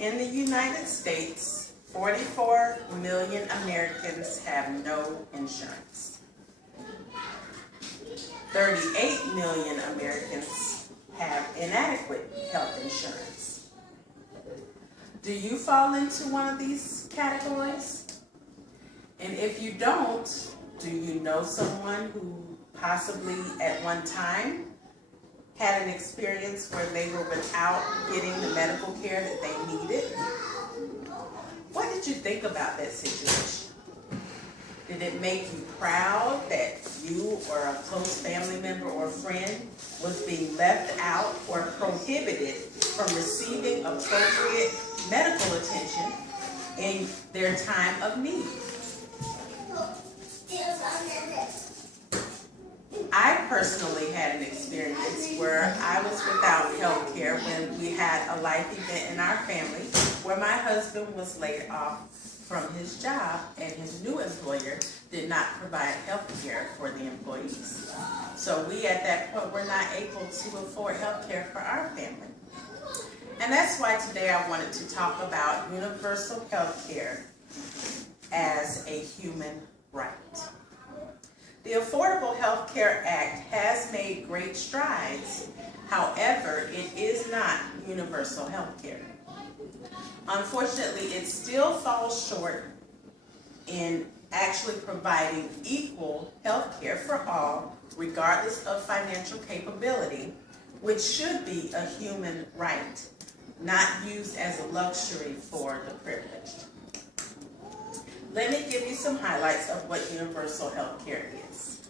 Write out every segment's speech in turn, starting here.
In the United States, 44 million Americans have no insurance. 38 million Americans have inadequate health insurance. Do you fall into one of these categories? And if you don't, do you know someone who possibly at one time had an experience where they were without getting the medical care that they needed? What did you think about that situation? Did it make you proud that you or a close family member or friend was being left out or prohibited from receiving appropriate medical attention in their time of need? I personally had an experience where I was without health care when we had a life event in our family where my husband was laid off from his job and his new employer did not provide health care for the employees. So we at that point were not able to afford health care for our family. And that's why today I wanted to talk about universal health care as a human right. The Affordable Health Care Act has made great strides. However, it is not universal health care. Unfortunately, it still falls short in actually providing equal health care for all, regardless of financial capability, which should be a human right, not used as a luxury for the privileged. Let me give you some highlights of what universal health care is.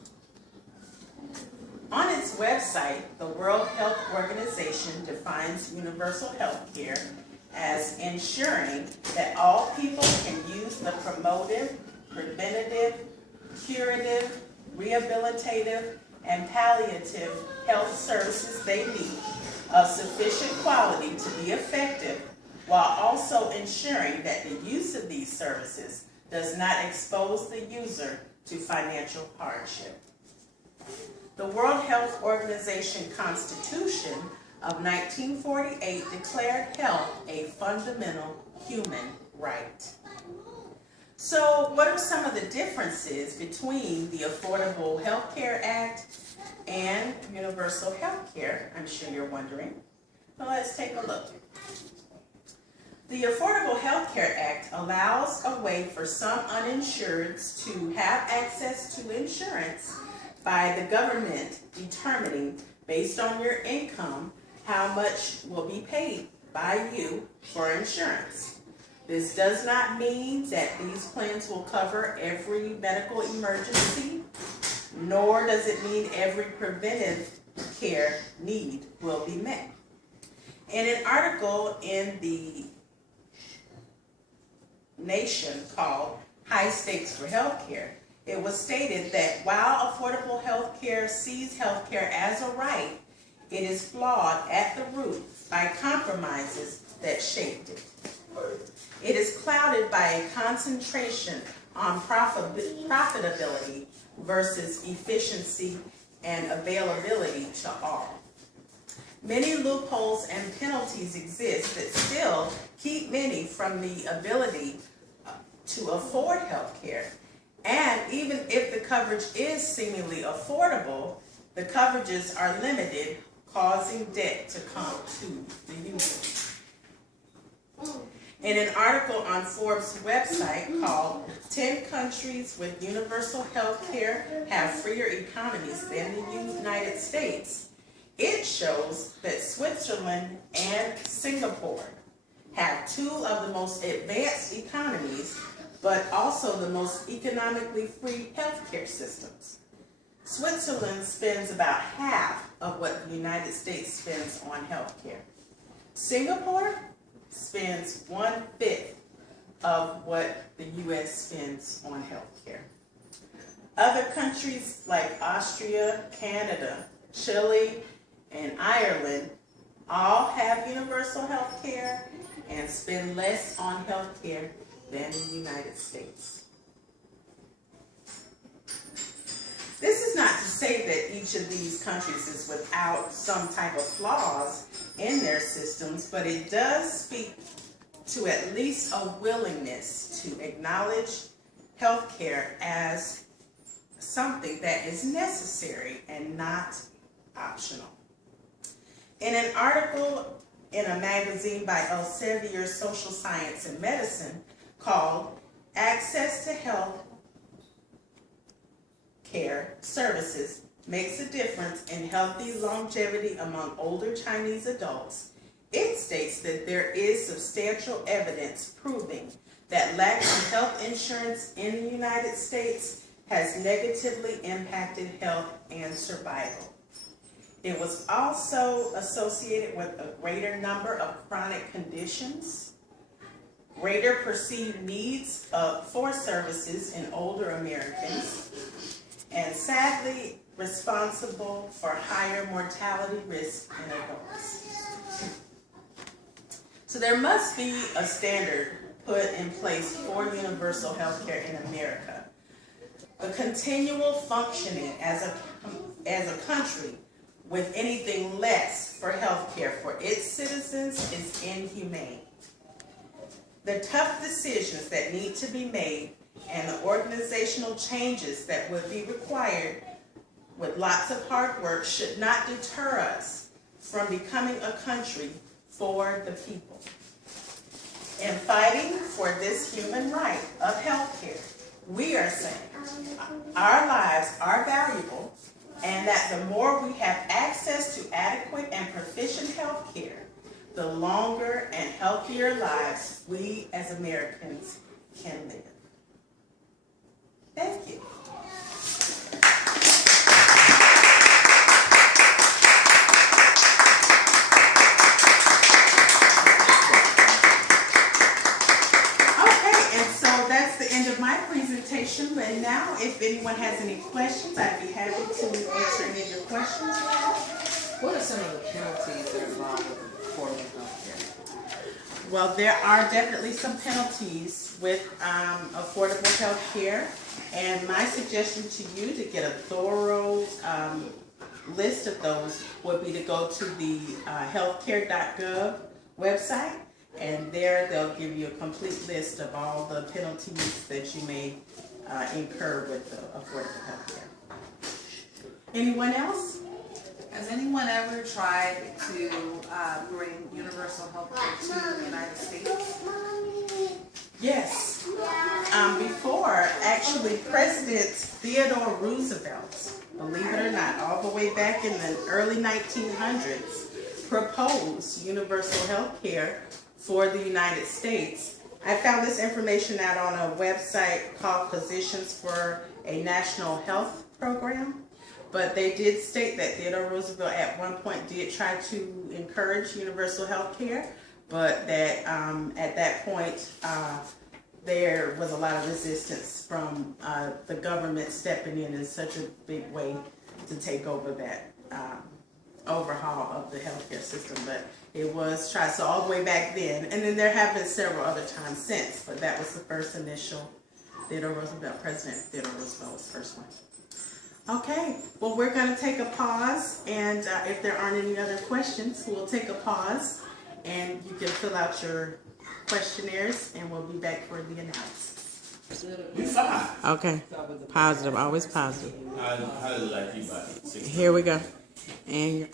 On its website, the World Health Organization defines universal health care as ensuring that all people can use the promotive, preventative, curative, rehabilitative, and palliative health services they need of sufficient quality to be effective, while also ensuring that the use of these services does not expose the user to financial hardship. The World Health Organization Constitution of 1948 declared health a fundamental human right. So what are some of the differences between the Affordable Health Care Act and universal health care? I'm sure you're wondering. Well, let's take a look. The Affordable Health Care Act allows a way for some uninsureds to have access to insurance by the government determining, based on your income, how much will be paid by you for insurance. This does not mean that these plans will cover every medical emergency, nor does it mean every preventive care need will be met. In an article in the Nation called High Stakes for Healthcare, it was stated that while affordable healthcare sees healthcare as a right, it is flawed at the root by compromises that shaped it. It is clouded by a concentration on profitability versus efficiency and availability to all. Many loopholes and penalties exist that still keep many from the ability to afford health care. And even if the coverage is seemingly affordable, the coverages are limited, causing debt to come to the user. In an article on Forbes' website called 10 Countries with Universal Health Care Have Freer Economies Than the United States, it shows that Switzerland and Singapore have two of the most advanced economies, but also the most economically free healthcare systems. Switzerland spends about half of what the United States spends on healthcare. Singapore spends 1/5 of what the U.S. spends on healthcare. Other countries like Austria, Canada, Chile, and Ireland all have universal health care and spend less on health care than the United States. This is not to say that each of these countries is without some type of flaws in their systems, but it does speak to at least a willingness to acknowledge healthcare as something that is necessary and not optional. In an article in a magazine by Elsevier Social Science and Medicine called Access to Health Care Services Makes a Difference in Healthy Longevity Among Older Chinese Adults, it states that there is substantial evidence proving that lack of health insurance in the United States has negatively impacted health and survival. It was also associated with a greater number of chronic conditions, greater perceived needs for services in older Americans, and sadly responsible for higher mortality risk in adults. So there must be a standard put in place for universal health care in America. The continual functioning as a country with anything less for health care for its citizens is inhumane. The tough decisions that need to be made and the organizational changes that would be required with lots of hard work should not deter us from becoming a country for the people. In fighting for this human right of health care, we are saying our lives are valuable and that the more we have access to adequate and proficient health care, the longer and healthier lives we as Americans can live. Thank you. And now, if anyone has any questions, I'd be happy to answer any of your questions. What are some of the penalties that are involved with affordable health care? Well, there are definitely some penalties with affordable health care, and my suggestion to you to get a thorough list of those would be to go to the healthcare.gov website, and there they'll give you a complete list of all the penalties that you may incur with the affordable health care. Anyone else? Has anyone ever tried to bring universal health care to the United States? Yes. Before, actually, President Theodore Roosevelt, believe it or not, all the way back in the early 1900s, proposed universal health care for the United States. I found this information out on a website called Physicians for a National Health Program, but they did state that Theodore Roosevelt at one point did try to encourage universal health care, but that at that point there was a lot of resistance from the government stepping in such a big way to take over that overhaul of the healthcare system. But it was tried, so all the way back then, and then there have been several other times since, but that was the first initial Theodore Roosevelt, President Theodore Roosevelt was the first one. Okay, well, we're going to take a pause, and if there aren't any other questions, we'll take a pause, and you can fill out your questionnaires, and we'll be back for the analysis. You fine. Okay, positive, always positive. How do you like you by 6? Here we go. And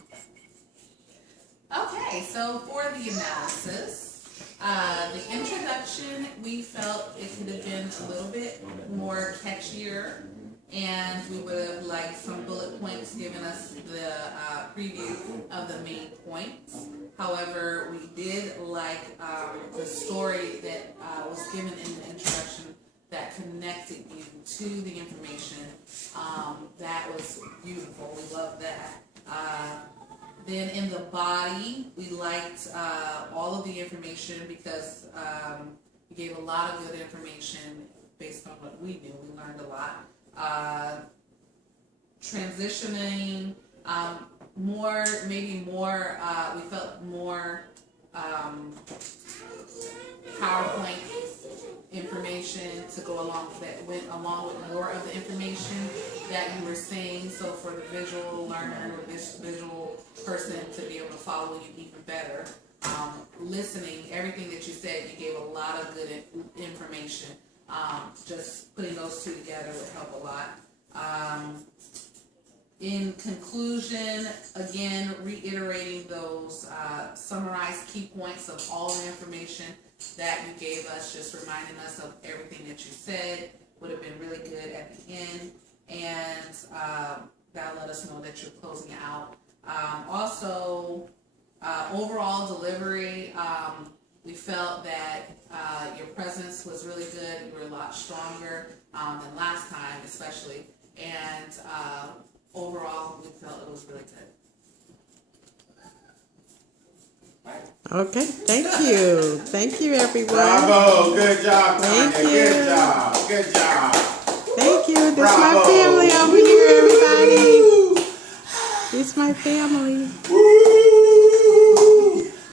okay, so for the analysis, the introduction, we felt it could have been a little bit more catchier, and we would have liked some bullet points giving us the preview of the main points. However, we did like the story that was given in the introduction that connected you to the information. That was beautiful. We love that. Then in the body, we liked all of the information because you gave a lot of good information based on what we knew. We learned a lot. Transitioning, we felt more PowerPoint information to go along that went along with more of the information that you were saying. So for the visual learner or this visual person to be able to follow you even better. listening, everything that you said, you gave a lot of good information. Just putting those two together would help a lot. In conclusion, again, reiterating those summarized key points of all the information that you gave us, just reminding us of everything that you said would have been really good at the end, and that'll let us know that you're closing out. Also, overall delivery, we felt that your presence was really good. You were a lot stronger than last time, especially, and overall, we felt it was really good. Okay, thank you. Thank you, everyone. Bravo, good job, Tanya. Thank you. Good job, good job. Thank you. This is my Bravo. family over here, everybody. This is my family. Woo!